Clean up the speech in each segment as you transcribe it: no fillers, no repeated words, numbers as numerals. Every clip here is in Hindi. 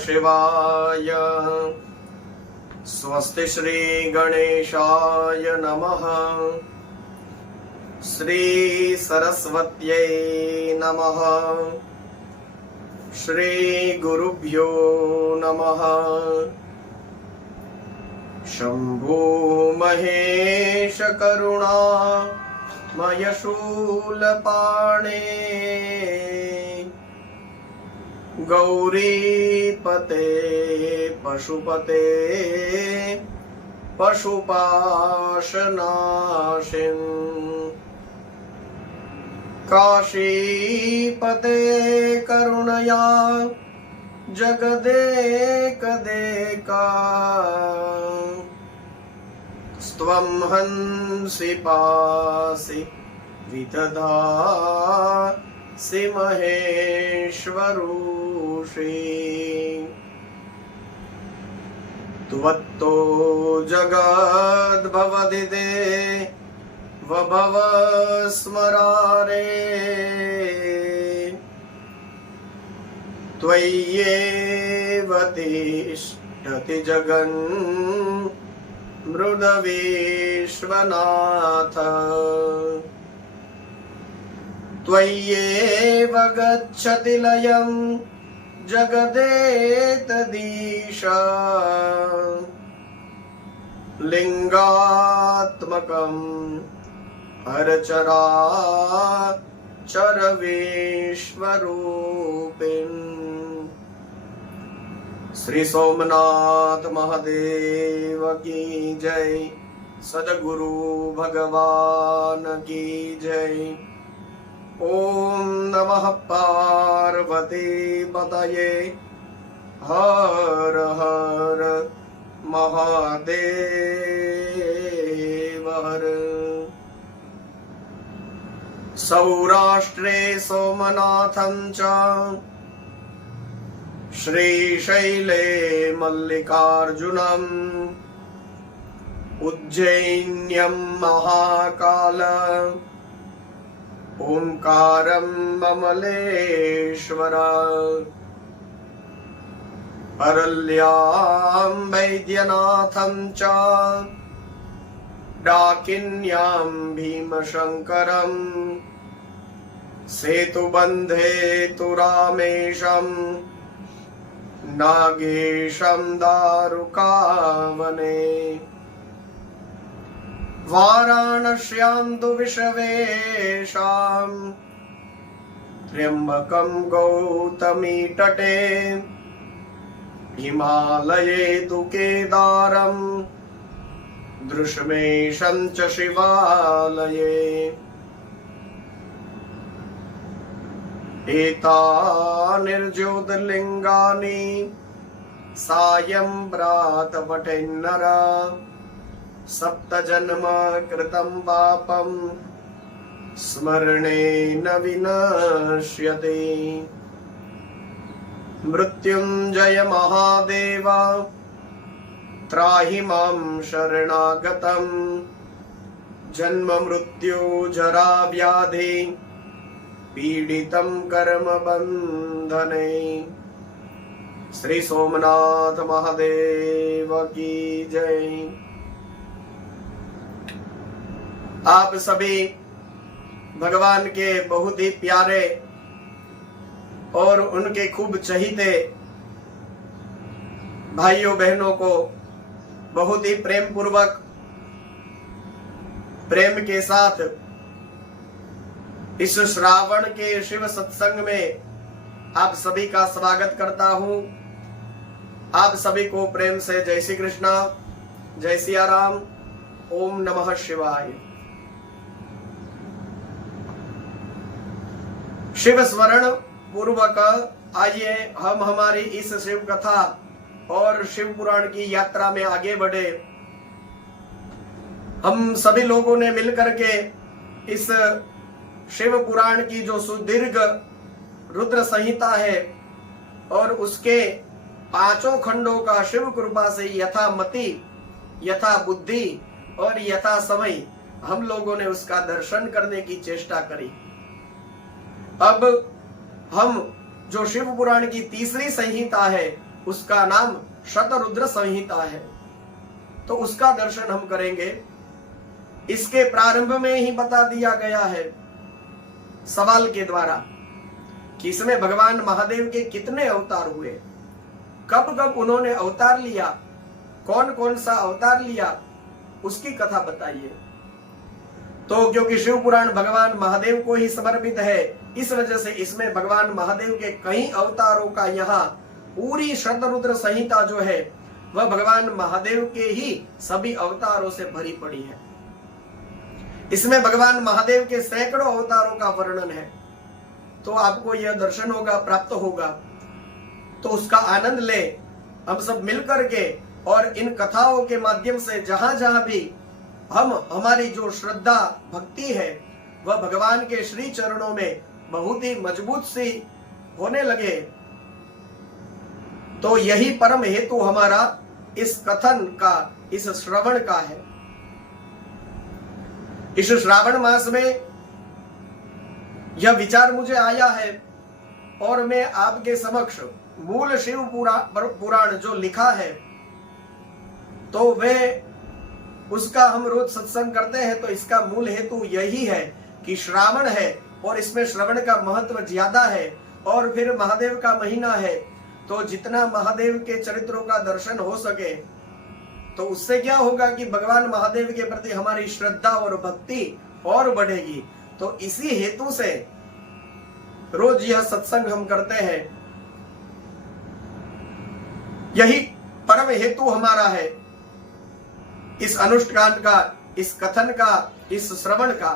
शिवाय। स्वस्ति श्री गणेशाय नमः। श्री सरस्वत्यै नमः। श्री गुरुभ्यो नमः। शंभो महेश करुणा मयशूलपाणे गौरीपते पशुपते पशुपाशनाशिन् काशीपते करुणया जगदेकदेका त्वं हंसि पासि विदधासि महेश्वरूषि। त्वत्तो जगद्भवदिदे वभव स्मरारे त्वय्येव तिष्ठति जगन् मृडविश्वनाथ। त्वय्येव गच्छति लयं जगदेतदीश। लिंगात्मकं हरचराचर विश्वरूपिन्। श्री सोमनाथ महादेव की जय। सद्गुरु भगवान की जय। ओम नमः पार्वती पतये। हर हर महादेव हर। सौराष्ट्रे सोमनाथं च श्रीशैले मल्लिकार्जुनम् उज्जैन्यं महाकाल ओंकारं ममलेश्वर। परल्यां वैद्यनाथं च डाकिन्यां भीमशंकरं। सेतुबन्धे तु रामेशं नागेशं दारुकावने। वाराणस्यां तु विश्वेशां त्र्यंबकं गौतमी तटे। हिमालये तु केदारं दृश्मेशं च शिवालये। एतानिर्ज्योतिर्लिङ्गानि सायं प्रातपठेन्नर। सप्त जन्म कृतं पापं स्मरणेन विनश्यते। मृत्युंजय महादेव त्राहि मां शरणागतं। जन्म मृत्यु जरा व्याधि पीडितं कर्म बंधने। श्री सोमनाथ महादेव की जय। आप सभी भगवान के बहुत ही प्यारे और उनके खूब चहीते भाइयों बहनों को बहुत ही प्रेम पूर्वक प्रेम के साथ इस श्रावण के शिव सत्संग में आप सभी का स्वागत करता हूं। आप सभी को प्रेम से जय श्री कृष्णा, जय सिया राम, ओम नमः शिवाय। शिव स्मरण पूर्वक आइए हम हमारी इस शिव कथा और शिव पुराण की यात्रा में आगे बढ़े। हम सभी लोगों ने मिलकर के इस शिव पुराण की जो सुदीर्घ रुद्र संहिता है और उसके पांचों खंडों का शिव कृपा से यथा मति, यथा बुद्धि और यथा समय हम लोगों ने उसका दर्शन करने की चेष्टा करी। अब हम जो शिव पुराण की तीसरी संहिता है उसका नाम शतरुद्र संहिता है। तो उसका दर्शन हम करेंगे। इसके प्रारंभ में ही बता दिया गया है सवाल के द्वारा कि इसमें भगवान महादेव के कितने अवतार हुए, कब कब उन्होंने अवतार लिया, कौन कौन सा अवतार लिया, उसकी कथा बताइए। तो क्योंकि शिव पुराण भगवान महादेव को ही समर्पित है, इस वजह से इसमें भगवान महादेव के कई अवतारों का यहाँ पूरी शतरुद्र संहिता जो है वह भगवान महादेव के ही सभी अवतारों से भरी पड़ी है। इसमें भगवान महादेव के सैकड़ों अवतारों का वर्णन है। तो आपको यह दर्शन होगा, प्राप्त होगा, तो उसका आनंद ले हम सब मिलकर के, और इन कथाओं के माध्यम से जहां जहां भी हमारी जो श्रद्धा भक्ति है वह भगवान के श्री चरणों में बहुत ही मजबूत सी होने लगे, तो यही परम हेतु हमारा इस कथन का, इस श्रवण का है। इस श्रावण मास में यह विचार मुझे आया है और मैं आपके समक्ष मूल शिव पुराण जो लिखा है तो वह उसका हम रोज सत्संग करते हैं। तो इसका मूल हेतु यही है कि श्रावण है और इसमें श्रवण का महत्व ज्यादा है, और फिर महादेव का महीना है, तो जितना महादेव के चरित्रों का दर्शन हो सके तो उससे क्या होगा कि भगवान महादेव के प्रति हमारी श्रद्धा और भक्ति और बढ़ेगी। तो इसी हेतु से रोज यह सत्संग हम करते हैं। यही परम हेतु हमारा है इस अनुष्ठान का, इस कथन का, इस श्रवण का।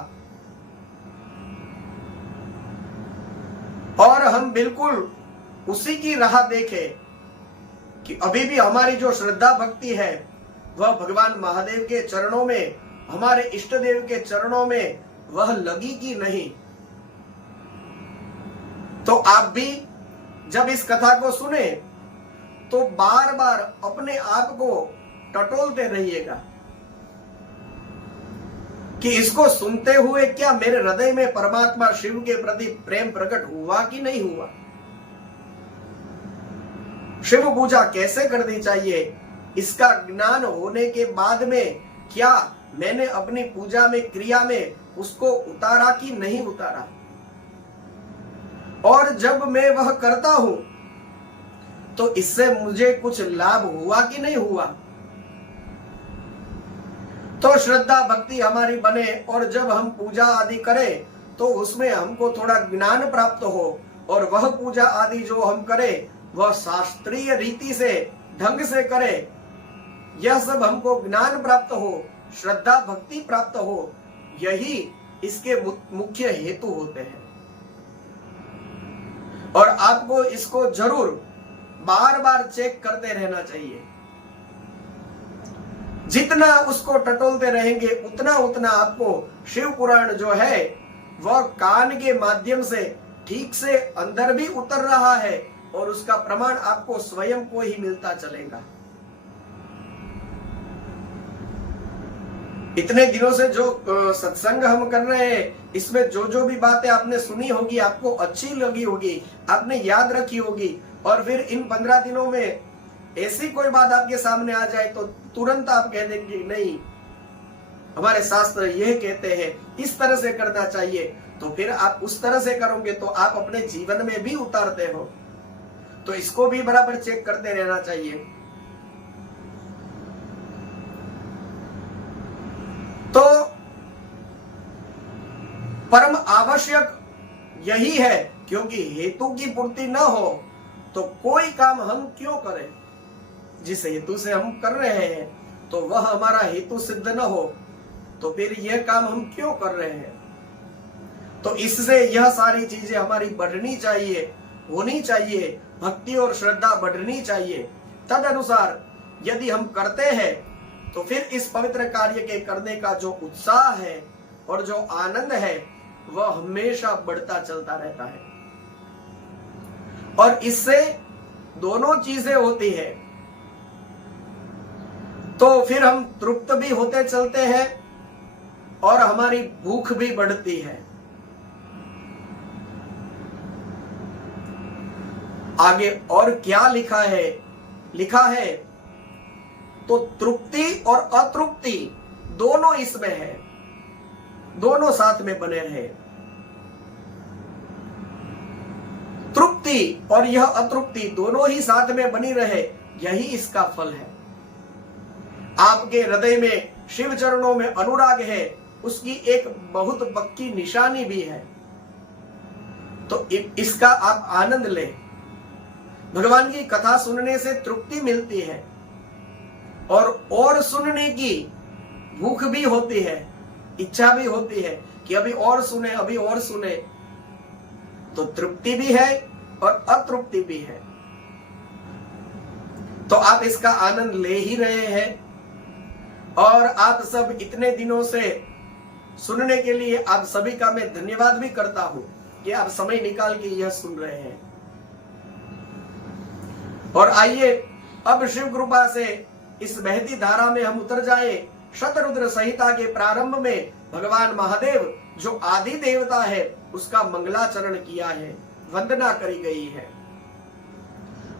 और हम बिल्कुल उसी की राह देखें कि अभी भी हमारी जो श्रद्धा भक्ति है वह भगवान महादेव के चरणों में, हमारे इष्ट देव के चरणों में वह लगी कि नहीं। तो आप भी जब इस कथा को सुने तो बार बार अपने आप को टटोलते रहिएगा कि इसको सुनते हुए क्या मेरे हृदय में परमात्मा शिव के प्रति प्रेम प्रकट हुआ कि नहीं हुआ। शिव पूजा कैसे करनी चाहिए, इसका ज्ञान होने के बाद में क्या मैंने अपनी पूजा में, क्रिया में उसको उतारा कि नहीं उतारा, और जब मैं वह करता हूं तो इससे मुझे कुछ लाभ हुआ कि नहीं हुआ। तो श्रद्धा भक्ति हमारी बने, और जब हम पूजा आदि करें तो उसमें हमको थोड़ा ज्ञान प्राप्त हो, और वह पूजा आदि जो हम करें वह शास्त्रीय रीति से, ढंग से करें। यह सब हमको ज्ञान प्राप्त हो, श्रद्धा भक्ति प्राप्त हो, यही इसके मुख्य हेतु होते हैं। और आपको इसको जरूर बार बार चेक करते रहना चाहिए। जितना उसको टटोलते रहेंगे उतना उतना आपको शिव पुराण जो है वह कान के माध्यम से ठीक से अंदर भी उतर रहा है, और उसका प्रमाण आपको स्वयं को ही मिलता चलेगा। इतने दिनों से जो सत्संग हम कर रहे हैं, इसमें जो जो भी बातें आपने सुनी होगी, आपको अच्छी लगी होगी, आपने याद रखी होगी, और फिर इन 15 दिनों में ऐसी कोई बात आपके सामने आ जाए तो तुरंत आप कह देंगे नहीं, हमारे शास्त्र यह कहते हैं इस तरह से करना चाहिए। तो फिर आप उस तरह से करोगे तो आप अपने जीवन में भी उतारते हो। तो इसको भी बराबर चेक करते रहना चाहिए। तो परम आवश्यक यही है, क्योंकि हेतु की पूर्ति न हो तो कोई काम हम क्यों करें। जिस हेतु से हम कर रहे हैं तो वह हमारा हेतु सिद्ध न हो तो फिर यह काम हम क्यों कर रहे हैं। तो इससे यह सारी चीजें हमारी बढ़नी चाहिए, होनी चाहिए, भक्ति और श्रद्धा बढ़नी चाहिए। तद अनुसार यदि हम करते हैं तो फिर इस पवित्र कार्य के करने का जो उत्साह है और जो आनंद है वह हमेशा बढ़ता चलता रहता है। और इससे दोनों चीजें होती है, तो फिर हम तृप्त भी होते चलते हैं और हमारी भूख भी बढ़ती है। आगे और क्या लिखा है लिखा है, तो तृप्ति और अतृप्ति दोनों इसमें है, दोनों साथ में बने रहे। तृप्ति और यह अतृप्ति दोनों ही साथ में बनी रहे, यही इसका फल है। आपके हृदय में शिव चरणों में अनुराग है, उसकी एक बहुत पक्की निशानी भी है। तो इसका आप आनंद लें। भगवान की कथा सुनने से तृप्ति मिलती है और सुनने की भूख भी होती है, इच्छा भी होती है कि अभी और सुने, अभी और सुने। तो तृप्ति भी है और अतृप्ति भी है। तो आप इसका आनंद ले ही रहे हैं। और आप सब इतने दिनों से सुनने के लिए आप सभी का मैं धन्यवाद भी करता हूं कि आप समय निकाल के यह सुन रहे हैं। और आइए अब शिव कृपा से इस बहती धारा में हम उतर जाए। शतरुद्र संहिता के प्रारंभ में भगवान महादेव जो आदि देवता है उसका मंगलाचरण किया है, वंदना करी गई है।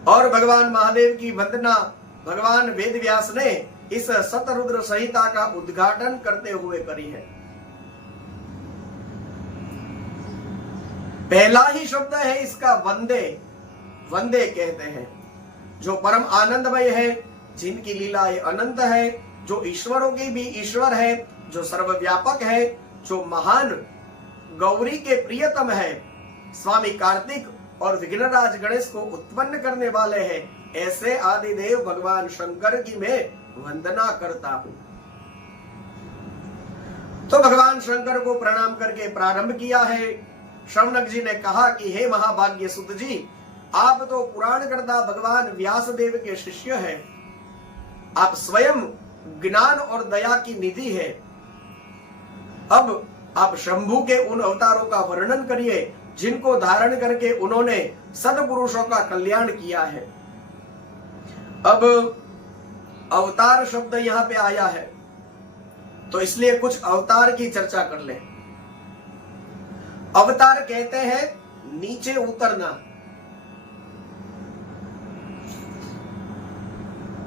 और भगवान महादेव की वंदना भगवान वेदव्यास ने इस शतरुद्र संहिता का उद्घाटन करते हुए करी है। पहला ही शब्द है इसका वंदे, वंदे कहते हैं। जो परम आनंदमय है, जिनकी लीलाएं अनंत है, जो ईश्वरों की भी ईश्वर है, जो सर्वव्यापक है, जो महान गौरी के प्रियतम है, स्वामी कार्तिक और विघ्नराज गणेश को उत्पन्न करने वाले हैं, ऐसे आदिदेव भगवान शंकर की मैं वंदना करता हूं। तो भगवान शंकर को प्रणाम करके प्रारंभ किया है। शौनक जी ने कहा कि हे महाभाग्य सुत जी, आप तो पुराण कर्ता भगवान व्यास देव के शिष्य हैं। आप स्वयं ज्ञान और दया की निधि है। अब आप शंभु के उन अवतारों का वर्णन करिए जिनको धारण करके उन्होंने सद्पुरुषों का कल्याण किया है। अब अवतार शब्द यहां पे आया है तो इसलिए कुछ अवतार की चर्चा कर ले। अवतार कहते हैं नीचे उतरना।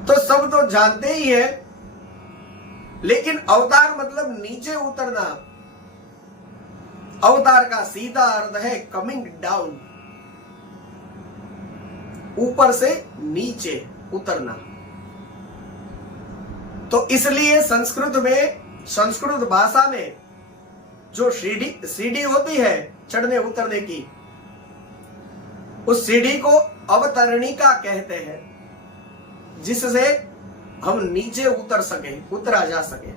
तो सब तो जानते ही है, लेकिन अवतार मतलब नीचे उतरना। अवतार का सीधा अर्थ है कमिंग डाउन, ऊपर से नीचे उतरना। तो इसलिए संस्कृत भाषा में जो सीढ़ी होती है चढ़ने उतरने की, उस सीढ़ी को अवतरणिका कहते हैं, जिससे हम नीचे उतर सके, उतरा जा सके।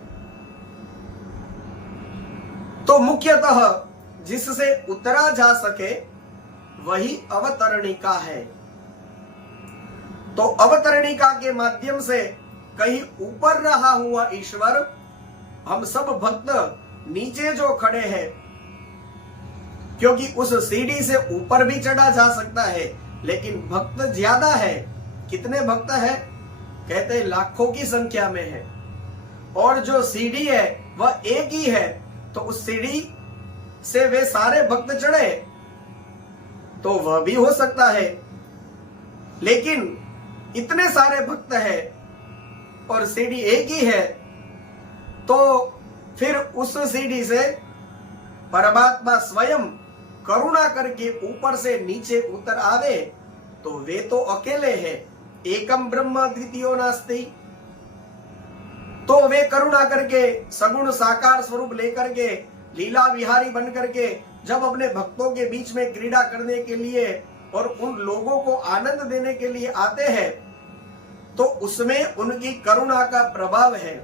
तो मुख्यतः जिससे उतरा जा सके वही अवतरणिका है। तो अवतरणिका के माध्यम से कहीं ऊपर रहा हुआ ईश्वर, हम सब भक्त नीचे जो खड़े हैं, क्योंकि उस सीढ़ी से ऊपर भी चढ़ा जा सकता है, लेकिन भक्त ज्यादा है। कितने भक्त है? कहते हैं लाखों की संख्या में है। और जो सीढ़ी है वह एक ही है, तो उस सीढ़ी से वे सारे भक्त चढ़े तो वह भी हो सकता है। लेकिन इतने सारे भक्त हैं और सीढ़ी एक ही है, तो फिर उस सीढ़ी से परमात्मा स्वयं करुणा करके ऊपर से नीचे उतर आवे तो वे तो अकेले हैं। एकम ब्रह्म द्वितीयो नास्ति। तो वे करुणा करके सगुण साकार स्वरूप लेकर के लीला विहारी बन करके जब अपने भक्तों के बीच में क्रीड़ा करने के लिए और उन लोगों को आनंद देने के लिए आते हैं, तो उसमें उनकी करुणा का प्रभाव है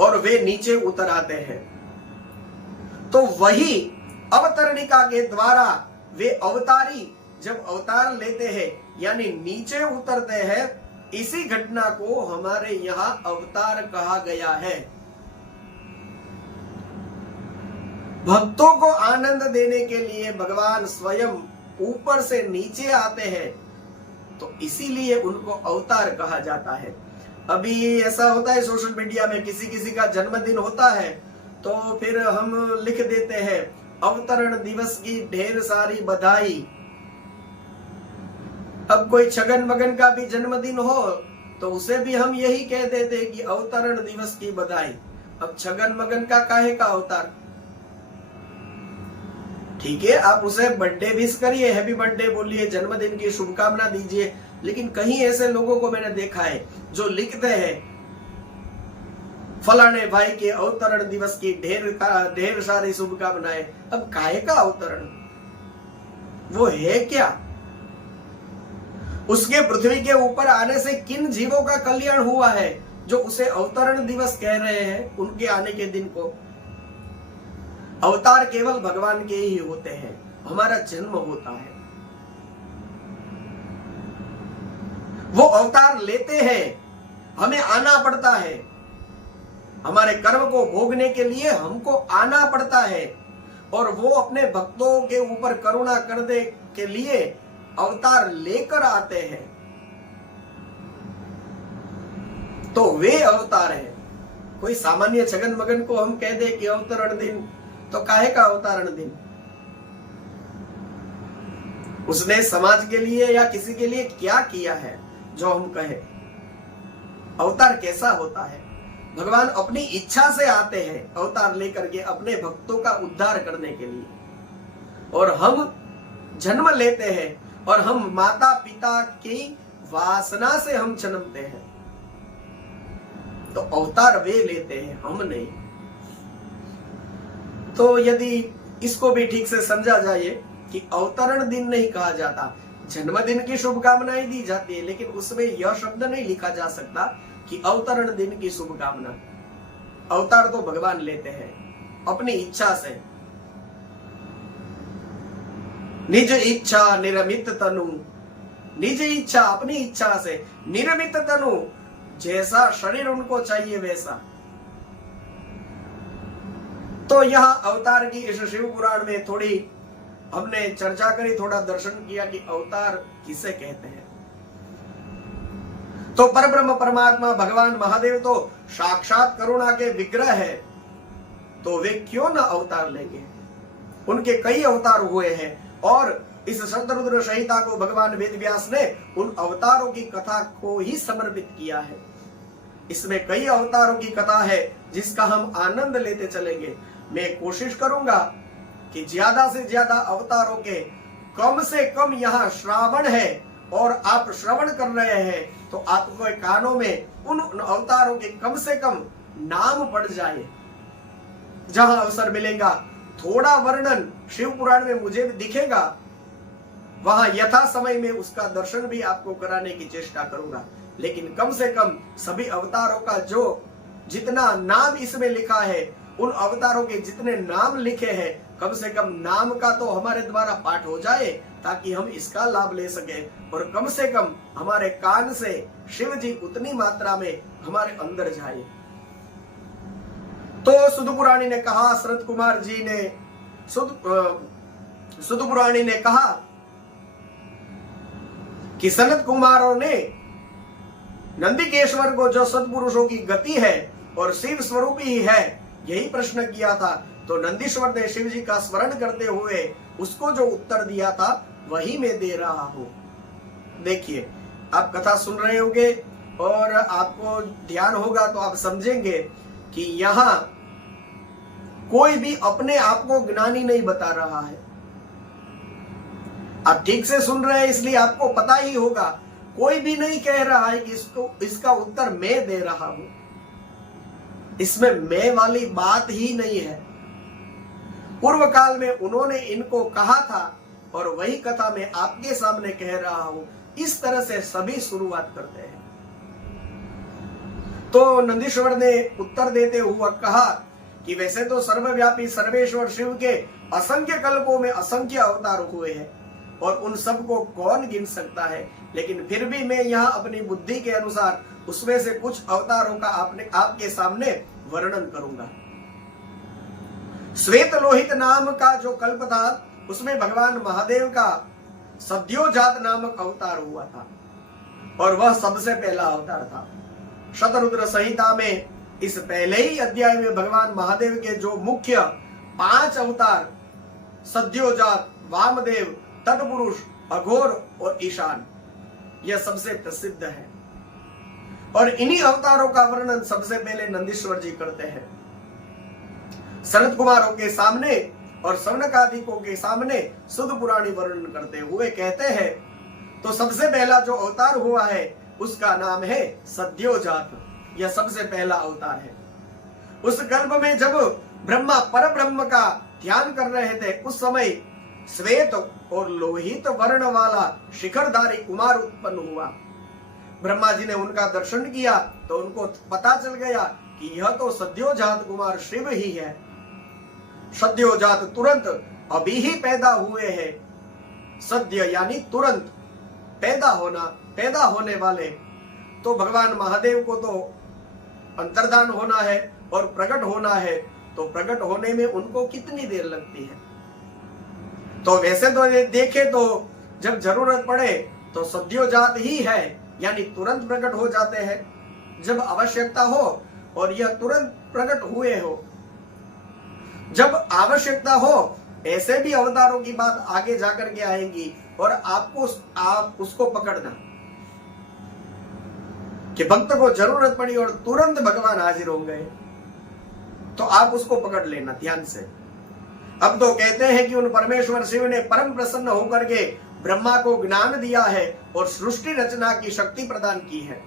और वे नीचे उतर आते हैं। तो वही अवतरणिका के द्वारा वे अवतारी जब अवतार लेते हैं यानी नीचे उतरते हैं, इसी घटना को हमारे यहाँ अवतार कहा गया है। भक्तों को आनंद देने के लिए भगवान स्वयं ऊपर से नीचे आते हैं, तो इसीलिए उनको अवतार कहा जाता है। अभी ऐसा होता है सोशल मीडिया में, किसी का जन्मदिन होता है तो फिर हम लिख देते हैं अवतरण दिवस की ढेर सारी बधाई। अब कोई छगन मगन का भी जन्मदिन हो तो उसे भी हम यही कह देते कि अवतरण दिवस की बधाई। अब छगन मगन का काहे का अवतार? ठीक है, आप उसे बर्थडे विश करिए, हैप्पी बर्थडे बोलिए, जन्मदिन की शुभकामना दीजिए, लेकिन कहीं ऐसे लोगों को मैंने देखा है जो लिखते हैं फलाने भाई के अवतरण दिवस की ढेर सारी शुभकामनाएं। अब काहे का अवतरण? वो है क्या? उसके पृथ्वी के ऊपर आने से किन जीवों का कल्याण हुआ है जो उसे अवतरण दिवस कह रहे हैं उनके आने के दिन को? अवतार केवल भगवान के ही होते हैं, हमारा जन्म होता है। वो अवतार लेते हैं, हमें आना पड़ता है, हमारे कर्म को भोगने के लिए हमको आना पड़ता है, और वो अपने भक्तों के ऊपर करुणा करने के लिए अवतार लेकर आते हैं। तो वे अवतार हैं। कोई सामान्य छगन मगन को हम कह दे कि अवतरण दिन, तो काहे का अवतरण दिन? उसने समाज के लिए या किसी के लिए क्या किया है जो हम कहे? अवतार कैसा होता है? भगवान अपनी इच्छा से आते हैं अवतार लेकर के अपने भक्तों का उद्धार करने के लिए, और हम जन्म लेते हैं, और हम माता पिता की वासना से हम जन्मते हैं, तो अवतार वे लेते हैं, हम नहीं। तो यदि इसको भी ठीक से समझा जाए कि अवतरण दिन नहीं कहा जाता, जन्मदिन की शुभकामनाएं दी जाती है, लेकिन उसमें यह शब्द नहीं लिखा जा सकता कि अवतरण दिन की शुभकामना। अवतार तो भगवान लेते हैं अपनी इच्छा से। निज इच्छा निरमित तनु, निज इच्छा अपनी इच्छा से, निरमित तनु जैसा शरीर उनको चाहिए वैसा। तो यह अवतार की इस शिव पुराण में थोड़ी हमने चर्चा करी, थोड़ा दर्शन किया कि अवतार किसे कहते हैं। तो परब्रह्म परमात्मा भगवान महादेव तो साक्षात करुणा के विग्रह है, तो वे क्यों न अवतार लेंगे? उनके कई अवतार हुए हैं, और इस शतरुद्र संहिता को भगवान वेदव्यास ने उन अवतारों की कथा को ही समर्पित किया है। इसमें कई अवतारों की कथा है जिसका हम आनंद लेते चलेंगे। मैं कोशिश करूंगा कि ज्यादा से ज्यादा अवतारों के कम से कम यहाँ श्रावण है और आप श्रवण कर रहे हैं, तो आपको कानों में उन अवतारों के कम से कम नाम पड़ जाए। जहां अवसर मिलेगा थोड़ा वर्णन शिव पुराण में मुझे भी दिखेगा, वहां यथा समय में उसका दर्शन भी आपको कराने की चेष्टा करूंगा। लेकिन कम से कम सभी अवतारों का जो जितना नाम इसमें लिखा है, उन अवतारों के जितने नाम लिखे हैं, कम से कम नाम का तो हमारे द्वारा पाठ हो जाए, ताकि हम इसका लाभ ले सके, और कम से कम हमारे कान से शिव जी उतनी मात्रा में हमारे अंदर जाए। तो सुध पुराणी ने कहा, शरद कुमार जी ने सुध पुराणी ने कहा कि सनत कुमारों ने नंदिकेश्वर को जो सत्पुरुषों की गति है और शिव स्वरूप ही है, यही प्रश्न किया था। तो नंदीश्वर ने शिव जी का स्मरण करते हुए उसको जो उत्तर दिया था वही मैं दे रहा हूं। देखिए, आप कथा सुन रहे होंगे और आपको ध्यान होगा तो आप समझेंगे कि यहां कोई भी अपने आप को ज्ञानी नहीं बता रहा है। आप ठीक से सुन रहे हैं इसलिए आपको पता ही होगा, कोई भी नहीं कह रहा है कि इसका उत्तर मैं दे रहा हूं। इसमें मैं वाली बात ही नहीं है। पूर्व काल में उन्होंने इनको कहा था और वही कथा मैं आपके सामने कह रहा हूं। इस तरह से सभी शुरुआत करते हैं। तो नंदीश्वर ने उत्तर देते हुए कहा कि वैसे तो सर्वव्यापी सर्वेश्वर शिव के असंख्य कल्पों में असंख्य अवतार हुए हैं और उन सबको कौन गिन सकता है, लेकिन फिर भी मैं यहाँ अपनी बुद्धि के अनुसार उसमें से कुछ अवतारों का आपके सामने वर्णन करूंगा। श्वेत लोहित नाम का जो कल्प था, उसमें भगवान महादेव का सद्योजात नामक अवतार हुआ था और वह सबसे पहला अवतार था। शतरुद्र संहिता में इस पहले ही अध्याय में भगवान महादेव के जो मुख्य 5 अवतार, सद्योजात, वामदेव, तत्पुरुष, अघोर और ईशान, यह सबसे प्रसिद्ध है। और इन्हीं अवतारों का वर्णन सबसे पहले नंदीश्वर जी करते हैं। सनत कुमारों के सामने और सौनकादिकों के सामने शुद्ध पुराणी वर्णन करते हुए कहते हैं, तो सबसे पहला जो अवतार हुआ है उसका नाम है सद्योजात। यह सबसे पहला अवतार है। उस कल्प में जब ब्रह्मा पर ब्रह्म का ध्यान कर रहे थे, उस समय श्वेत और लोहित वर्ण वाला शिखरधारी कुमार उत्पन्न हुआ। ब्रह्मा जी ने उनका दर्शन किया तो उनको पता चल गया कि यह तो सद्योजात कुमार शिव ही है। सद्योजात तुरंत अभी ही पैदा हुए हैं। सद्य यानी तुरंत, पैदा होना, पैदा होने वाले। तो भगवान महादेव को तो अंतर्धान होना है और प्रकट होना है, तो प्रकट होने में उनको कितनी देर लगती है? तो वैसे तो देखे तो जब जरूरत पड़े तो सद्योजात ही है, यानी तुरंत प्रकट हो जाते हैं जब आवश्यकता हो, और यह तुरंत प्रकट हुए हो जब आवश्यकता हो। ऐसे भी अवतारों की बात आगे जाकर के आएंगी और आप उसको पकड़ना कि भक्त को जरूरत पड़ी और तुरंत भगवान हाजिर हो गए, तो आप उसको पकड़ लेना ध्यान से। अब तो कहते हैं कि उन परमेश्वर शिव ने परम प्रसन्न होकर के ब्रह्मा को ज्ञान दिया है और सृष्टि रचना की शक्ति प्रदान की है।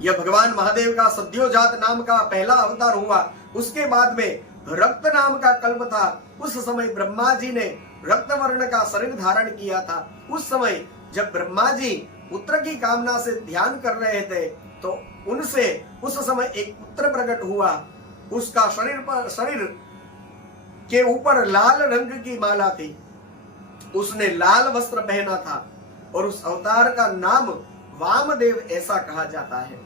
यह भगवान महादेव का सद्योजात नाम का पहला अवतार हुआ। उसके बाद में रक्त नाम का कल्प था। उस समय ब्रह्मा जी ने रक्त वर्ण का शरीर धारण किया था। उस समय जब ब्रह्मा जी पुत्र की कामना से ध्यान कर रहे थे, तो उनसे उस समय एक पुत्र प्रकट हुआ। उसका शरीर के ऊपर लाल रंग की माला थी, उसने लाल वस्त्र पहना था और उस अवतार का नाम वामदेव ऐसा कहा जाता है।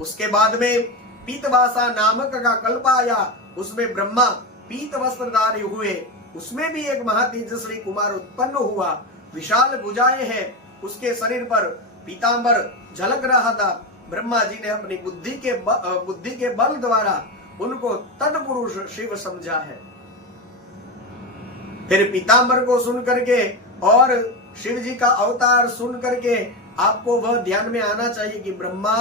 उसके बाद में पीतवासा नामक का कल्प आया। उसमें ब्रह्मा पीत वस्त्रधारी हुए। उसमें भी एक महातेजस्वी कुमार उत्पन्न हुआ। विशाल भुजाएं हैं, उसके शरीर पर पीतांबर झलक रहा था। ब्रह्मा जी ने अपनी बुद्धि के बल द्वारा उनको तत्पुरुष शिव समझा है। फिर पीतांबर को सुन करके और शिव जी का अवतार सुन करके आपको वह ध्यान में आना चाहिए कि ब्रह्मा,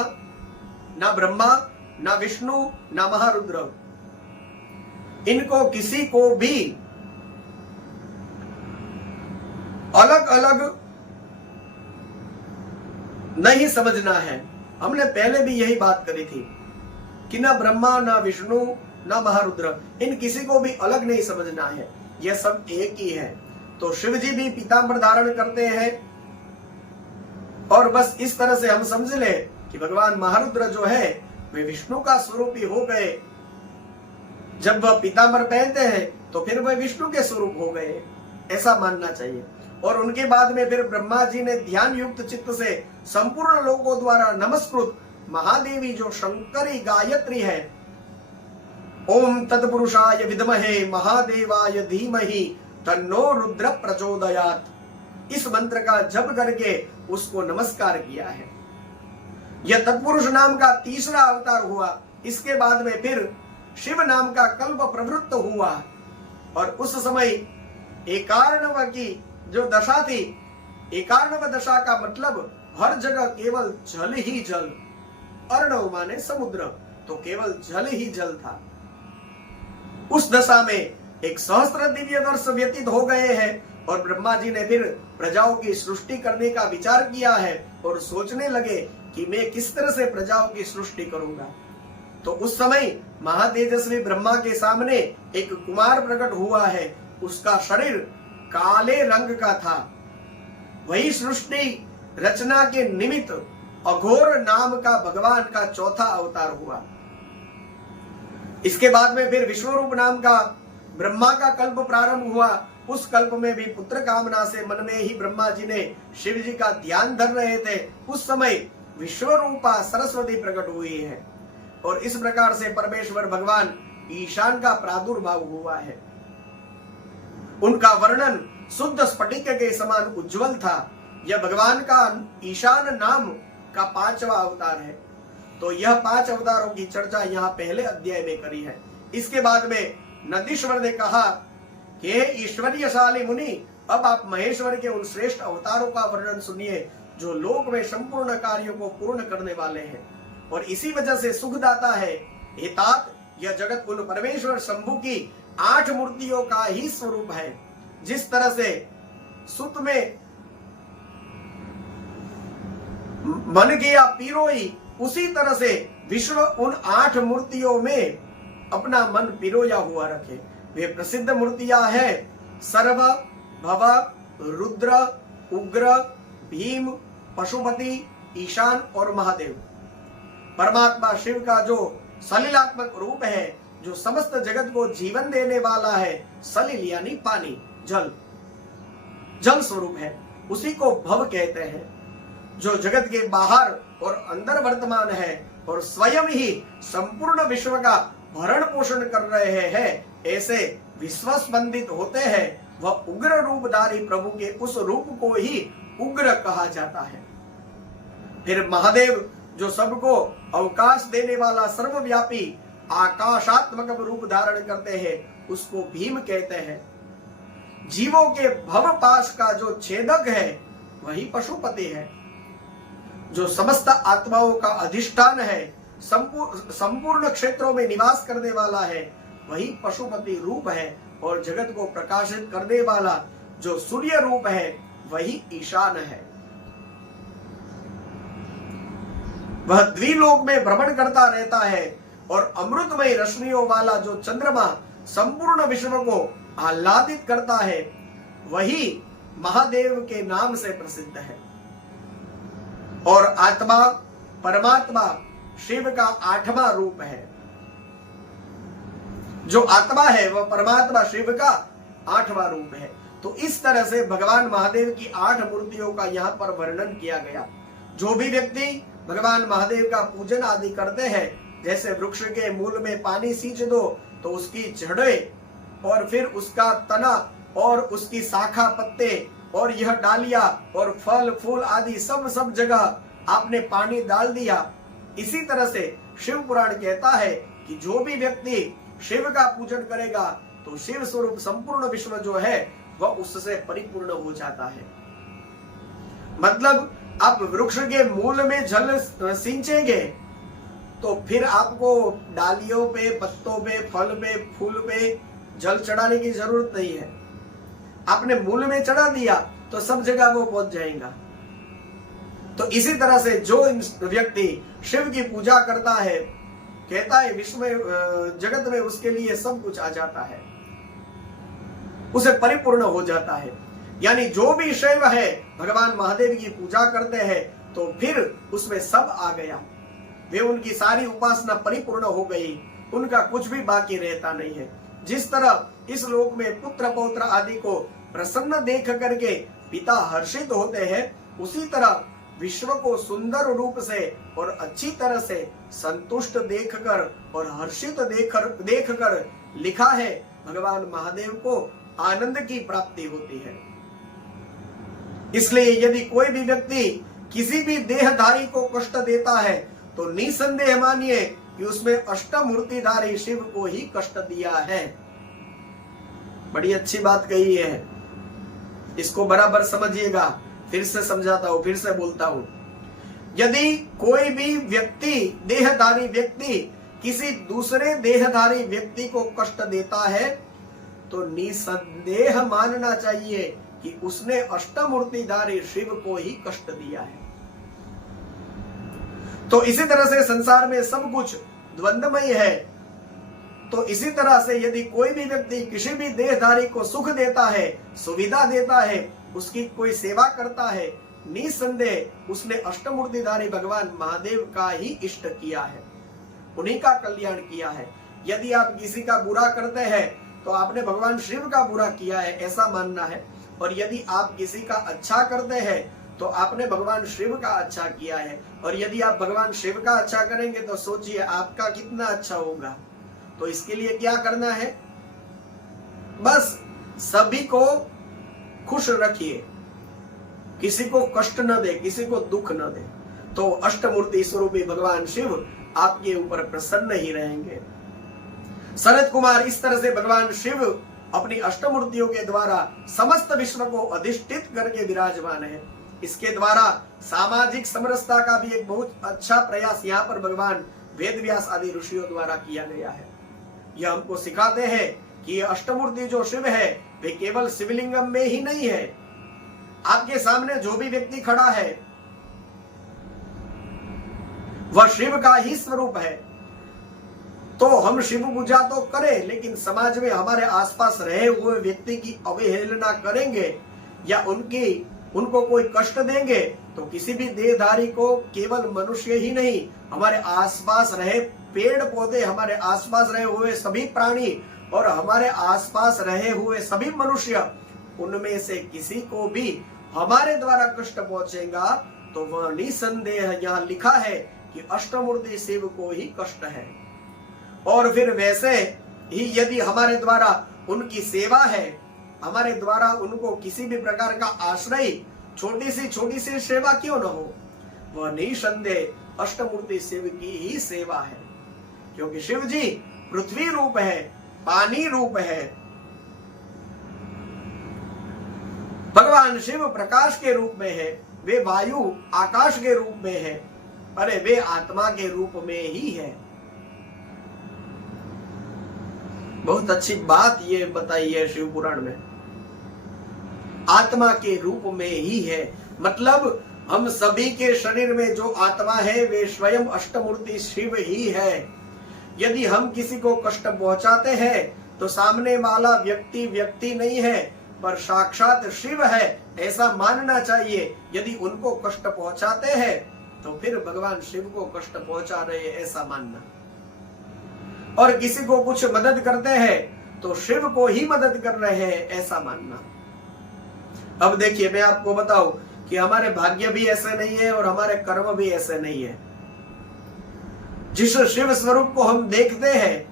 ना विष्णु, ना महारुद्र, इनको किसी को भी अलग अलग नहीं समझना है। हमने पहले भी यही बात करी थी कि ना ब्रह्मा, ना विष्णु, ना महारुद्र, इन किसी को भी अलग नहीं समझना है। यह सब एक ही है। तो शिव जी भी पीतांबर धारण करते हैं और बस इस तरह से हम समझ ले कि भगवान महारुद्र जो है वे विष्णु का स्वरूप ही हो गए। जब वह पीतांबर पहनते हैं तो फिर वह विष्णु के स्वरूप हो गए, ऐसा मानना चाहिए। और उनके बाद में फिर ब्रह्मा जी ने ध्यान युक्त चित्त से संपूर्ण लोगों द्वारा नमस्कृत महादेवी जो शंकरी गायत्री है, ओम तत्पुरुषाय विद्महे महादेवाय धीमहि तन्नो रुद्र प्रचोदयात्, इस मंत्र का जप करके उसको नमस्कार किया है। यह तत्पुरुष नाम का तीसरा अवतार हुआ। इसके बाद में फिर शिव नाम का कल्प प्रवृत्त हुआ और उस समय एकार्णव की जो दशा थी, एकार्णव दशा का मतलब हर जगह केवल जल ही जल, अर्णव माने समुद्र, तो केवल जल ही जल था। उस दशा में 1 सहस्त्र दिव्य वर्ष व्यतीत हो गए हैं और ब्रह्मा जी ने फिर प्रजाओं की सृष्टि करने का विचार किया है और सोचने लगे कि मैं किस तरह से प्रजाओं की सृष्टि करूंगा। तो उस समय महातेजस्वी ब्रह्मा के सामने एक कुमार प्रकट हुआ है। उसका शरीर काले रंग का था। वही सृष्टि रचना के निमित्त अघोर नाम का भगवान का चौथा अवतार हुआ। इसके बाद में फिर विश्वरूप नाम का ब्रह्मा का कल्प प्रारंभ हुआ। उस कल्प में भी पुत्र कामना से मन में ही ब्रह्मा जी ने शिव जी का ध्यान धर रहे थे। उस समय विश्वरूपा सरस्वती प्रकट हुई है और इस प्रकार से परमेश्वर भगवान ईशान का प्रादुर्भाव हुआ है। उनका वर्णन शुद्ध स्फटिक के समान उज्जवल था। यह भगवान का ईशान नाम का 5वां अवतार है। तो यह 5 अवतारों की चर्चा यहाँ पहले अध्याय में करी है। इसके बाद में नंदीश्वर ने कहा कि ईश्वरीयशाली मुनि, अब आप महेश्वर के उन श्रेष्ठ अवतारों का वर्णन सुनिए जो लोक में संपूर्ण कार्यों को पूर्ण करने वाले हैं। और इसी वजह से सुखदाता है। हे तात, यह जगत उन परमेश्वर शंभु की 8 मूर्तियों का ही स्वरूप है। जिस तरह से सुत में मन किया पिरोई, उसी तरह से विश्व उन 8 मूर्तियों में अपना मन पिरोया हुआ रखे। वे प्रसिद्ध मूर्तियां हैं सर्व, भव, रुद्र, उग्र, भीम, पशुपति, ईशान और महादेव। परमात्मा शिव का जो सलिलात्मक रूप है, जो समस्त जगत को जीवन देने वाला है, सलिल यानी पानी, जल, जल स्वरूप है, उसी को भव कहते हैं। जो जगत के बाहर और अंदर वर्तमान है और स्वयं ही संपूर्ण विश्व का भरण पोषण कर रहे हैं, ऐसे विश्वस्पंदित होते हैं, वह उग्र रूपधारी प्रभु के उस रूप को ही उग्र कहा जाता है। फिर महादेव जो सबको अवकाश देने वाला सर्वव्यापी आकाशात्मक रूप धारण करते हैं, उसको भीम कहते हैं। जीवों के भव पाश का जो छेदक है, वही पशुपति है। जो समस्त आत्माओं का अधिष्ठान है, संपूर्ण क्षेत्रों में निवास करने वाला है, वही पशुपति रूप है। और जगत को प्रकाशित करने वाला जो सूर्य रूप है, वही ईशान है। वह द्विलोक में भ्रमण करता रहता है और अमृतमय रश्मियों वाला जो चंद्रमा संपूर्ण विश्व को आह्लादित करता है, वही महादेव के नाम से प्रसिद्ध है। और आत्मा परमात्मा शिव का 8वां रूप है। जो आत्मा है वह परमात्मा शिव का 8वां रूप है। तो इस तरह से भगवान महादेव की 8 मूर्तियों का यहाँ पर वर्णन किया गया। जो भी व्यक्ति भगवान महादेव का पूजन आदि करते हैं, जैसे वृक्ष के मूल में पानी सींच दो तो उसकी जड़ें और फिर उसका तना और उसकी शाखा पत्ते और यह डालियां और फल फूल आदि सब जगह आपने पानी डाल दिया। इसी तरह से शिव पुराण कहता है कि जो भी व्यक्ति शिव का पूजन करेगा तो शिव स्वरूप संपूर्ण विश्व जो है वह उससे परिपूर्ण हो जाता है। मतलब आप वृक्ष के मूल में जल सिंचेंगे तो फिर आपको डालियों पे, पत्तों पे, फल पे, फूल पे जल चढ़ाने की जरूरत नहीं है। आपने मूल में चढ़ा दिया तो सब जगह वो पहुंच जाएगा। तो इसी तरह से जो व्यक्ति शिव की पूजा करता है, कहता है विश्व में, जगत में उसके लिए सब कुछ आ जाता है, उसे परिपूर्ण हो जाता है। यानी जो भी शिव है, भगवान महादेव की पूजा करते हैं तो फिर उसमें सब आ गया। वे उनकी सारी उपासना परिपूर्ण हो गई, उनका कुछ भी बाकी रहता नहीं है। जिस तरह इस लोक में पुत्र पौत्र आदि को प्रसन्न देख करके पिता हर्षित होते हैं, उसी तरह विश्व को सुंदर रूप से और अच्छी तरह से संतुष्ट देखकर और हर्षित देखकर लिखा है, भगवान महादेव को आनंद की प्राप्ति होती है। इसलिए यदि कोई भी व्यक्ति किसी भी देहधारी को कष्ट देता है तो निसंदेह मानिए कि उसमें अष्टमूर्तिधारी शिव को ही कष्ट दिया है। बड़ी अच्छी बात कही है, इसको बराबर समझिएगा। फिर से समझाता हूं, फिर से बोलता हूं। यदि कोई भी व्यक्ति, देहधारी व्यक्ति किसी दूसरे देहधारी व्यक्ति को कष्ट देता है तो निसंदेह मानना चाहिए कि उसने अष्टमूर्तिधारी शिव को ही कष्ट दिया है। तो इसी तरह से संसार में सब कुछ द्वंद्वमय है। तो इसी तरह से यदि कोई भी व्यक्ति किसी भी देहधारी को सुख देता है, सुविधा देता है, उसकी कोई सेवा करता है, निसंदेह उसने अष्टमूर्तिधारी भगवान महादेव का ही इष्ट किया है, उन्हीं का कल्याण किया है। यदि आप किसी का बुरा करते हैं तो आपने भगवान शिव का बुरा किया है, ऐसा मानना है। और यदि आप किसी का अच्छा करते हैं तो आपने भगवान शिव का अच्छा किया है। और यदि आप भगवान शिव का अच्छा करेंगे तो सोचिए आपका कितना अच्छा होगा। तो इसके लिए क्या करना है, बस सभी को खुश रखिए, किसी को कष्ट न दे, किसी को दुख न दे, तो अष्टमूर्ति स्वरूपी भगवान शिव आपके ऊपर प्रसन्न ही रहेंगे। शरद कुमार इस तरह से भगवान शिव अपनी अष्टमूर्तियों के द्वारा समस्त विश्व को अधिष्ठित करके विराजमान है। इसके द्वारा सामाजिक समरसता का भी एक बहुत अच्छा प्रयास यहाँ पर भगवान वेद व्यास आदि ऋषियों द्वारा किया गया है। यह हमको सिखाते हैं कि ये अष्टमूर्ति जो शिव है वे केवल शिवलिंगम में ही नहीं है। आपके सामने जो भी व्यक्ति खड़ा है वह शिव का ही स्वरूप है। तो हम शिव पूजा तो करें, लेकिन समाज में हमारे आसपास रहे हुए व्यक्ति की अवहेलना करेंगे या उनको कोई कष्ट देंगे तो किसी भी देहधारी को केवल मनुष्य ही नहीं, हमारे आसपास रहे पेड़ पौधे, हमारे आसपास रहे हुए सभी प्राणी और हमारे आसपास रहे हुए सभी मनुष्य, उनमें से किसी को भी हमारे द्वारा कष्ट पहुंचेगा तो वह निसंदेह यहाँ लिखा है कि अष्टमूर्ति शिव को ही कष्ट है। और फिर वैसे ही यदि हमारे द्वारा उनकी सेवा है, हमारे द्वारा उनको किसी भी प्रकार का आश्रय, छोटी सी सेवा क्यों न हो, वह निसंदेह अष्टमूर्ति शिव की ही सेवा है। क्योंकि शिव जी पृथ्वी रूप है, पानी रूप है, भगवान शिव प्रकाश के रूप में है, वे वायु आकाश के रूप में है, अरे वे आत्मा के रूप में ही है। बहुत अच्छी बात ये बताई है शिव पुराण में, आत्मा के रूप में ही है। मतलब हम सभी के शरीर में जो आत्मा है वे स्वयं अष्टमूर्ति शिव ही है। यदि हम किसी को कष्ट पहुंचाते हैं तो सामने वाला व्यक्ति नहीं है पर साक्षात शिव है, ऐसा मानना चाहिए। यदि उनको कष्ट पहुंचाते हैं तो फिर भगवान शिव को कष्ट पहुंचा रहे हैं, ऐसा मानना। और किसी को कुछ मदद करते हैं तो शिव को ही मदद कर रहे हैं, ऐसा मानना। अब देखिए, मैं आपको बताऊं कि हमारे भाग्य भी ऐसे नहीं है और हमारे कर्म भी ऐसे नहीं है। जिस शिव स्वरूप को हम देखते हैं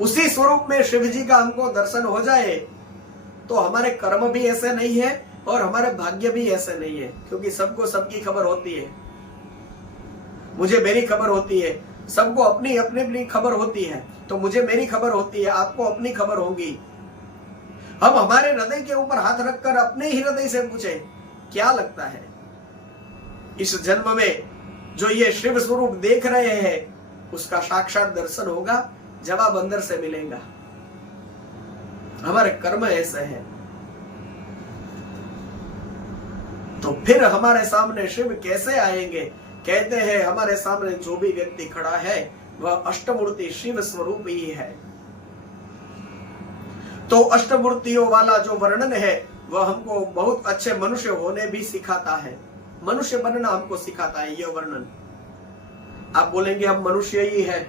उसी स्वरूप में शिव जी का हमको दर्शन हो जाए तो हमारे कर्म भी ऐसे नहीं है और हमारे भाग्य भी ऐसे नहीं है। क्योंकि सबको सबकी खबर होती है, मुझे मेरी खबर होती है, सबको अपनी अपनी खबर होती है। तो मुझे मेरी खबर होती है, आपको अपनी खबर होगी। हम हमारे हृदय के ऊपर हाथ रखकर अपने ही हृदय से पूछे, क्या लगता है इस जन्म में जो ये शिव स्वरूप देख रहे हैं उसका साक्षात दर्शन होगा? जवाब अंदर से मिलेगा। हमारे कर्म ऐसे हैं तो फिर हमारे सामने शिव कैसे आएंगे? कहते हैं हमारे सामने जो भी व्यक्ति खड़ा है वह अष्टमूर्ति शिव स्वरूप ही है। तो अष्टमूर्तियों वाला जो वर्णन है वह हमको बहुत अच्छे मनुष्य होने भी सिखाता है, मनुष्य बनना हमको सिखाता है यह वर्णन। आप बोलेंगे हम मनुष्य ही है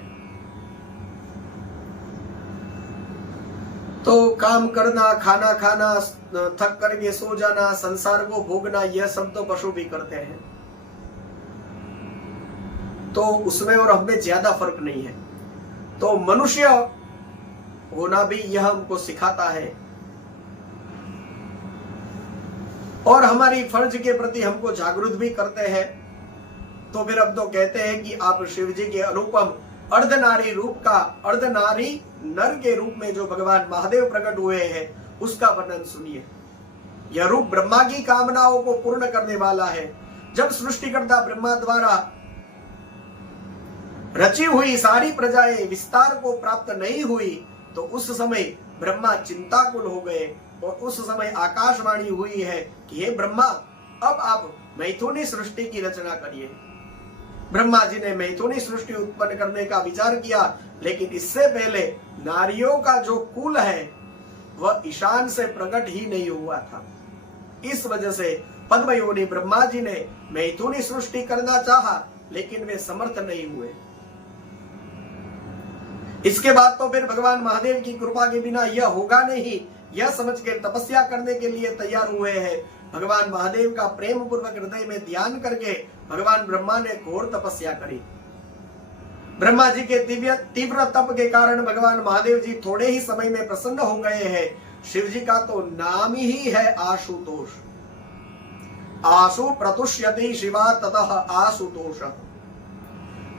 तो काम करना, खाना खाना, थक करके सो जाना, संसार को भोगना, यह सब तो पशु भी करते हैं। तो उसमें और हमें ज्यादा फर्क नहीं है। तो मनुष्य होना भी यह हमको सिखाता है और हमारी फर्ज के प्रति हमको जागरूक भी करते हैं। तो फिर अब तो कहते हैं कि आप शिव जी के अनुपम अर्धनारी रूप का, अर्धनारी नर के रूप में जो भगवान महादेव प्रकट हुए हैं उसका वर्णन सुनिए। यह रूप ब्रह्मा की कामनाओं को पूर्ण करने वाला है। जब सृष्टिकर्ता ब्रह्मा द्वारा रची हुई सारी प्रजाएं विस्तार को प्राप्त नहीं हुई तो उस समय ब्रह्मा चिंताकुल हो गए और उस समय आकाशवाणी हुई है कि हे ब्रह्मा, अब आप मैथुनी सृष्टि की रचना करिए। ब्रह्मा जी ने मैथुनी सृष्टि उत्पन्न करने का विचार किया, लेकिन इससे पहले नारियों का जो कुल है वह ईशान से प्रकट ही नहीं हुआ था। इस वजह से पद्मयोनि ब्रह्मा जी ने मैथुनी सृष्टि करना चाहा, लेकिन वे समर्थ नहीं हुए। इसके बाद तो फिर भगवान महादेव की कृपा के बिना यह होगा नहीं, यह समझ के तपस्या करने के लिए तैयार हुए हैं। भगवान महादेव का प्रेम पूर्वक हृदय में ध्यान करके भगवान ब्रह्मा ने घोर तपस्या करी। ब्रह्मा जी के तीव्र तप के कारण भगवान महादेव जी थोड़े ही समय में प्रसन्न हो गए हैं। शिव जी का तो नाम ही है आशुतोष। आशु प्रतुष्यति शिवा ततः आशुतोष।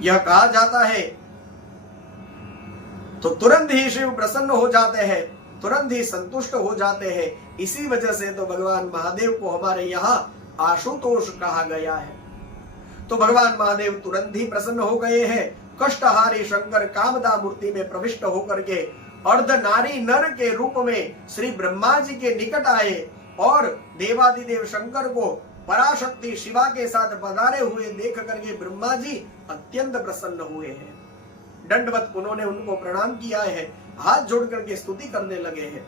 यह कहा जाता है तो तुरंत ही शिव प्रसन्न हो जाते हैं, तुरंत ही संतुष्ट हो जाते हैं। इसी वजह से तो भगवान महादेव को हमारे यहाँ आशुतोष कहा गया है। तो भगवान महादेव तुरंत ही प्रसन्न हो गए हैं। कष्टहारी शंकर कामदा मूर्ति में प्रविष्ट होकर के अर्ध नारी नर के रूप में श्री ब्रह्मा जी के निकट आए और देवादिदेव शंकर को पराशक्ति शिवा के साथ पधारे हुए देख करके ब्रह्मा जी अत्यंत प्रसन्न हुए हैं। दंडवत उन्होंने उनको प्रणाम किया है, हाथ जोड़ करके स्तुति करने लगे हैं।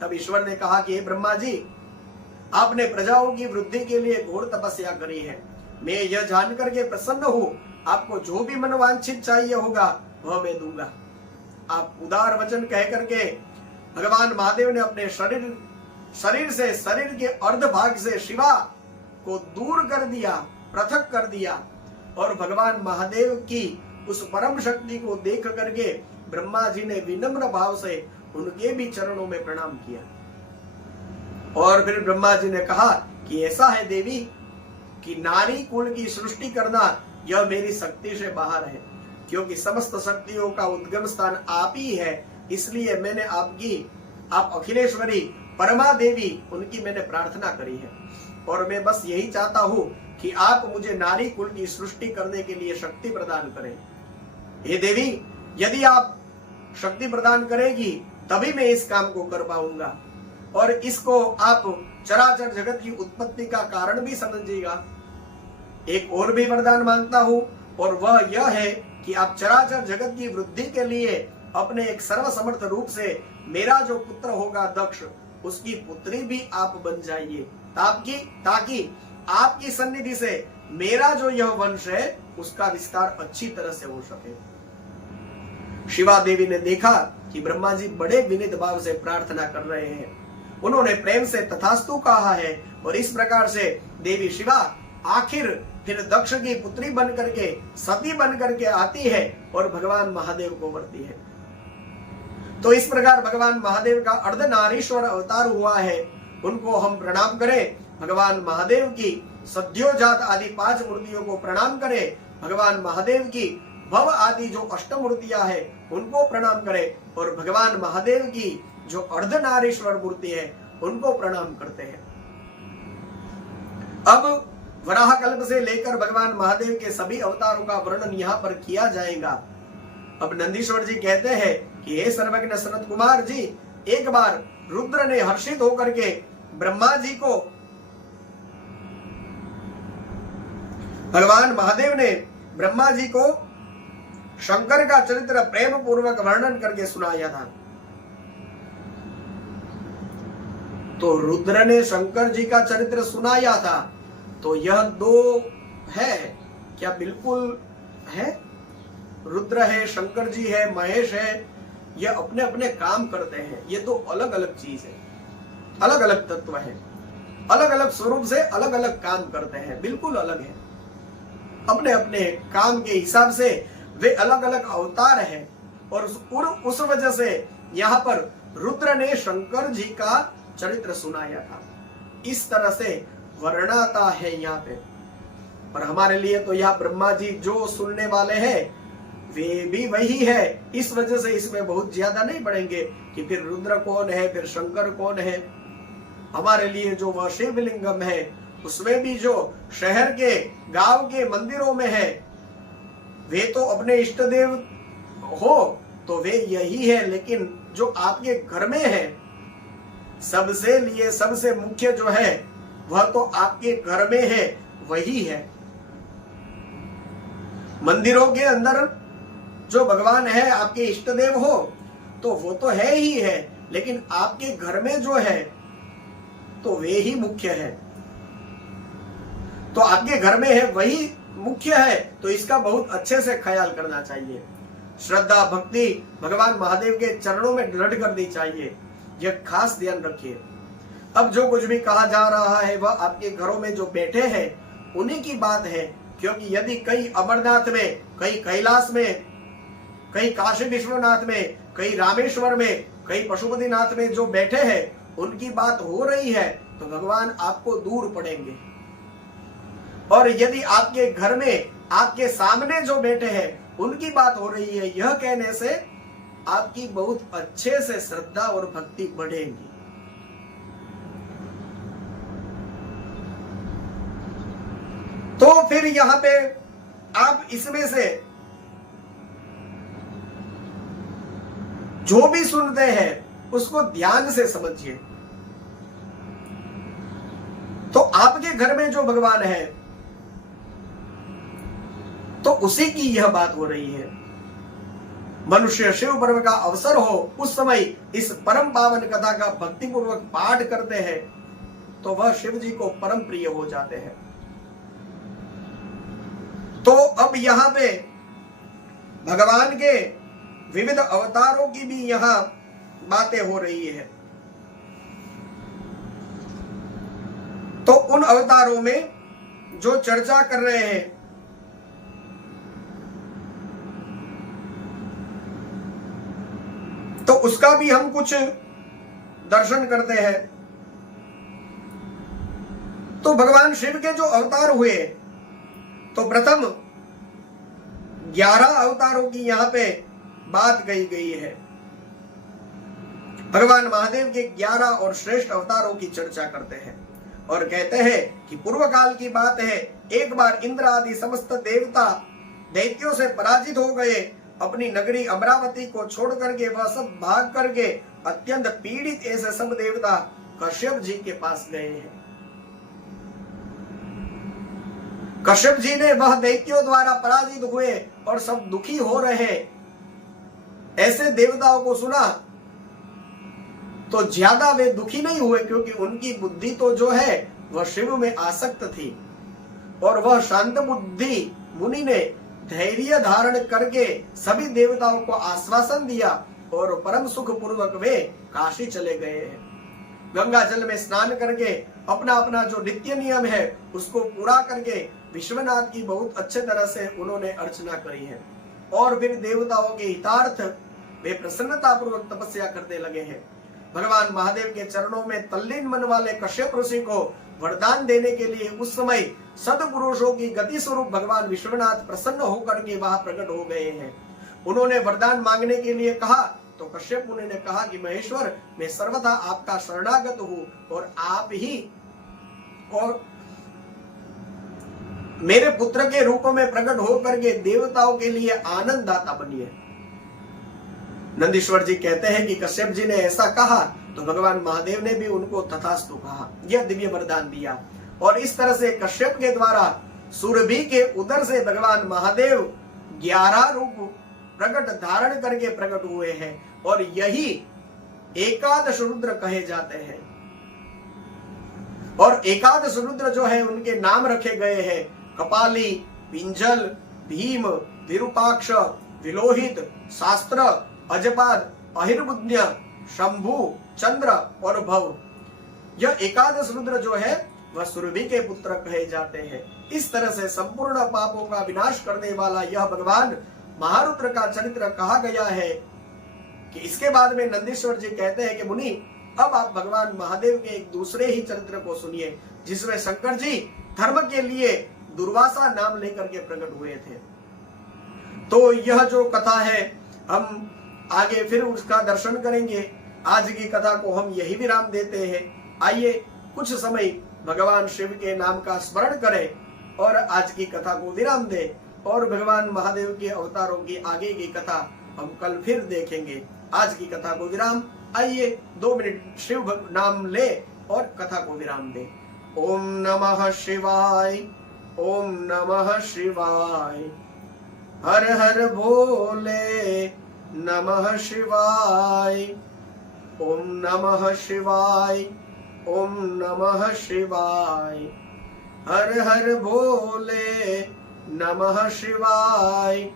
तब ईश्वर ने कहा कि ब्रह्मा जी, आपने प्रजाओं की वृद्धि के लिए घोर तपस्या करी है। मैं यह जान करके प्रसन्न हूं, आपको जो भी मनवांछित चाहिए होगा वह मैं दूंगा। आप उदार वचन कह करके भगवान महादेव ने अपने शरीर से, शरीर के अर्ध भाग से शिवा को दूर कर दिया, पृथक कर दिया और भगवान महादेव की उस परम शक्ति को देख करके ब्रह्मा जी ने विनम्र भाव से उनके भी चरणों में प्रणाम किया। और फिर ब्रह्मा जी ने कहा कि ऐसा है देवी कि नारी कुल की सृष्टि करना यह मेरी शक्ति से बाहर है, क्योंकि समस्त शक्तियों का उद्गम स्थान आप ही है। इसलिए मैंने आप अखिलेश्वरी परमा देवी उनकी मैंने प्रार्थना करी है और मैं बस यही चाहता हूं कि आप मुझे नारी कुल की सृष्टि करने के लिए शक्ति प्रदान करें। हे देवी, यदि आप शक्ति प्रदान करेगी तभी मैं इस काम को कर पाऊंगा और इसको आप चराचर जगत की उत्पत्ति का कारण भी समझिएगा। एक और भी वरदान मांगता हूं और वह यह है कि आप चराचर जगत की वृद्धि के लिए अपने एक सर्वसमर्थ रूप से मेरा जो पुत्र होगा दक्ष, उसकी पुत्री भी आप बन जाइए, ताकि आपकी सन्निधि से मेरा जो यह वंश है उसका विस्तार अच्छी तरह से हो सके। शिवा देवी ने देखा कि ब्रह्मा जी बड़े विनीत भाव से प्रार्थना कर रहे हैं। उन्होंने प्रेम से तथास्तु कहा है और इस प्रकार से देवी शिवा आखिर फिर दक्ष की पुत्री बन करके, सती बन करके आती है और भगवान महादेव को वरती है। तो इस प्रकार भगवान महादेव का अर्धनारीश्वर अवतार हुआ है, उनको हम प्रणाम करें। भगवान महादेव की सद्योजात आदि 5 मूर्तियों को प्रणाम करें। भगवान महादेव की भव आदि जो अष्टमूर्तियां हैं उनको प्रणाम करें और भगवान महादेव की जो अर्धनारीश्वर मूर्ति है उनको प्रणाम करते हैं। अब वराह कल्प से लेकर भगवान महादेव के सभी अवतारों का वर्णन यहाँ पर किया जाएगा। अब नंदीश्वर जी कहते हैं कि हे सर्वज्ञ सनत कुमार जी, एक बार रुद्र ने हर्षित होकर के ब्रह्मा जी को, भगवान महादेव ने ब्रह्मा जी को शंकर का चरित्र प्रेम पूर्वक वर्णन करके सुनाया था। तो रुद्र ने शंकर जी का चरित्र सुनाया था, तो यह दो है क्या? बिल्कुल है। रुद्र है, शंकर जी है, महेश है, यह अपने अपने काम करते हैं। ये दो अलग अलग चीज है, अलग अलग तत्व है, अलग अलग स्वरूप से अलग अलग काम करते हैं, बिल्कुल अलग है। अपने अपने काम के हिसाब से वे अलग अलग अवतार हैं और उस वजह से यहाँ पर रुद्र ने शंकर जी का चरित्र सुनाया था। इस तरह से वर्णाता है यहाँ पे। और हमारे लिए तो यहाँ ब्रह्मा जी जो सुनने वाले हैं वे भी वही है। इस वजह से इसमें बहुत ज्यादा नहीं पढ़ेंगे कि फिर रुद्र कौन है, फिर शंकर कौन है। हमारे लिए जो वह शिवलिंगम है उसमें भी जो शहर के, गांव के मंदिरों में है वे तो अपने इष्ट देव हो तो वे यही है, लेकिन जो आपके घर में है सबसे लिए सबसे मुख्य जो है वह तो आपके घर में है, वही है। मंदिरों के अंदर जो भगवान है आपके इष्ट देव हो तो वो तो है ही है, लेकिन आपके घर में जो है तो वे ही मुख्य है। तो आपके घर में है वही मुख्य है, तो इसका बहुत अच्छे से ख्याल करना चाहिए। श्रद्धा भक्ति भगवान महादेव के चरणों में दृढ़ करनी चाहिए, यह खास ध्यान रखिए। अब जो कुछ भी कहा जा रहा है वह आपके घरों में जो बैठे हैं उन्हीं की बात है, क्योंकि यदि कहीं अमरनाथ में, कहीं कैलाश में, कहीं काशी विश्वनाथ में, कहीं रामेश्वर में, कहीं पशुपतिनाथ में जो बैठे हैं उनकी बात हो रही है तो भगवान आपको दूर पड़ेंगे। और यदि आपके घर में आपके सामने जो बैठे हैं उनकी बात हो रही है, यह कहने से आपकी बहुत अच्छे से श्रद्धा और भक्ति बढ़ेगी। तो फिर यहां पे आप इसमें से जो भी सुनते हैं उसको ध्यान से समझिए। तो आपके घर में जो भगवान है तो उसी की यह बात हो रही है। मनुष्य शिव पर्व का अवसर हो उस समय इस परम पावन कथा का भक्ति पूर्वक पाठ करते हैं तो वह शिव जी को परम प्रिय हो जाते हैं। तो अब यहां पे भगवान के विविध अवतारों की भी यहां बातें हो रही है। तो उन अवतारों में जो चर्चा कर रहे हैं तो उसका भी हम कुछ दर्शन करते हैं। तो भगवान शिव के जो अवतार हुए तो प्रथम 11 अवतारों की यहां पे बात कही गई है। भगवान महादेव के 11 और श्रेष्ठ अवतारों की चर्चा करते हैं और कहते हैं कि पूर्व काल की बात है, एक बार इंद्र आदि समस्त देवता दैत्यों से पराजित हो गए। अपनी नगरी अमरावती को छोड़ करके वह सब भाग करके अत्यंत पीड़ित ऐसे सब देवता कश्यप जी के पास गए हैं। कश्यप जी ने वह दैत्यों द्वारा पराजित हुए और सब दुखी हो रहे ऐसे देवताओं को सुना तो ज्यादा वे दुखी नहीं हुए, क्योंकि उनकी बुद्धि तो जो है वह शिव में आसक्त थी और वह शांत बुद्धि मुनि ने धैर्य धारण करके सभी देवताओं को आश्वासन दिया और परम सुख पूर्वक वे काशी चले गए हैं। गंगा जल में स्नान करके अपना अपना जो नित्य नियम है उसको पूरा करके विश्वनाथ की बहुत अच्छे तरह से उन्होंने अर्चना करी है और फिर देवताओं के हितार्थ वे प्रसन्नता पूर्वक तपस्या करने लगे हैं। भगवान महादेव के चरणों में तल्लीन मन वाले कश्यप ऋषि को वरदान देने के लिए उस समय सदपुरुषों की गति स्वरूप भगवान विश्वनाथ प्रसन्न होकर के वहां प्रकट हो गए हैं। उन्होंने वरदान मांगने के लिए कहा तो कश्यप मुनि ने कहा कि महेश्वर, मैं सर्वथा आपका शरणागत हूं और आप ही और मेरे पुत्र के रूप में प्रकट होकर के देवताओं के लिए आनंद दाता बनिए। नंदीश्वर जी कहते हैं कि कश्यप जी ने ऐसा कहा तो भगवान महादेव ने भी उनको तथास्तु कहा, यह दिव्य वरदान दिया और इस तरह से कश्यप के द्वारा सुरभि के उदर से भगवान महादेव 11 रूप प्रकट धारण करके प्रकट हुए हैं और यही एकादश रुद्र कहे जाते हैं। और एकादश रुद्र जो है उनके नाम रखे गए हैं कपाली, पिंजल, भीम, विरूपाक्ष, विलोहित, शास्त्र, अजपाद, अहिर्बुद्ध, शंभु, चंद्र और भव। यह एकादश रुद्र जो है वह सुरभि के पुत्र कहे जाते हैं। इस तरह से संपूर्ण पापों का विनाश करने वाला यह भगवान महारुद्र का चरित्र कहा गया है कि इसके बाद में नंदीश्वर जी कहते हैं कि मुनि, अब आप भगवान महादेव के एक दूसरे ही चरित्र को सुनिए जिसमें शंकर जी धर्म के लिए दुर्वासा नाम लेकर के प्रकट हुए थे। तो यह जो कथा है हम आगे फिर उसका दर्शन करेंगे। आज की कथा को हम यही विराम देते हैं। आइए कुछ समय भगवान शिव के नाम का स्मरण करें और आज की कथा को विराम दें और भगवान महादेव के अवतारों की आगे की कथा हम कल फिर देखेंगे। आज की कथा को विराम। आइए 2 मिनट शिव नाम ले और कथा को विराम दें। ओम नमः शिवाय, ओम नमः शिवाय, हर हर भोले, नमः शिवाय, ओम नमः शिवाय, ओम नमः शिवाय, हर हर भोले, नमः शिवाय।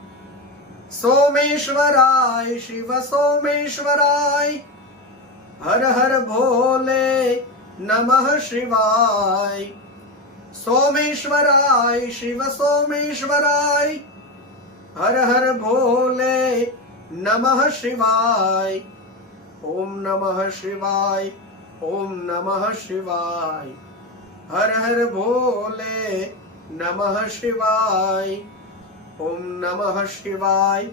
सोमेश्वराय शिव सोमेश्वराय, हर हर भोले, नमः शिवाय। सोमेश्वराय शिव सोमेश्वराय, हर हर भोले, नमः शिवाय। ओम नमः शिवाय, ओम नमः शिवाय, हर हर भोले, नमः शिवाय। ओम नमः शिवाय,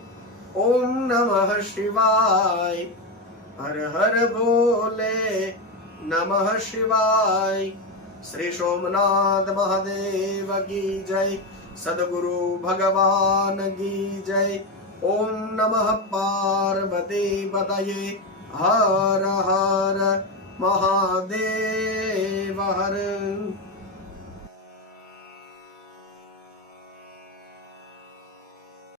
ओम नमः शिवाय, हर हर भोले, नमः शिवाय। श्री सोमनाथ महादेव की जय। सद्गुरु भगवान की जय। ओम नमः पार्वती पतये। हर हर महादेव हर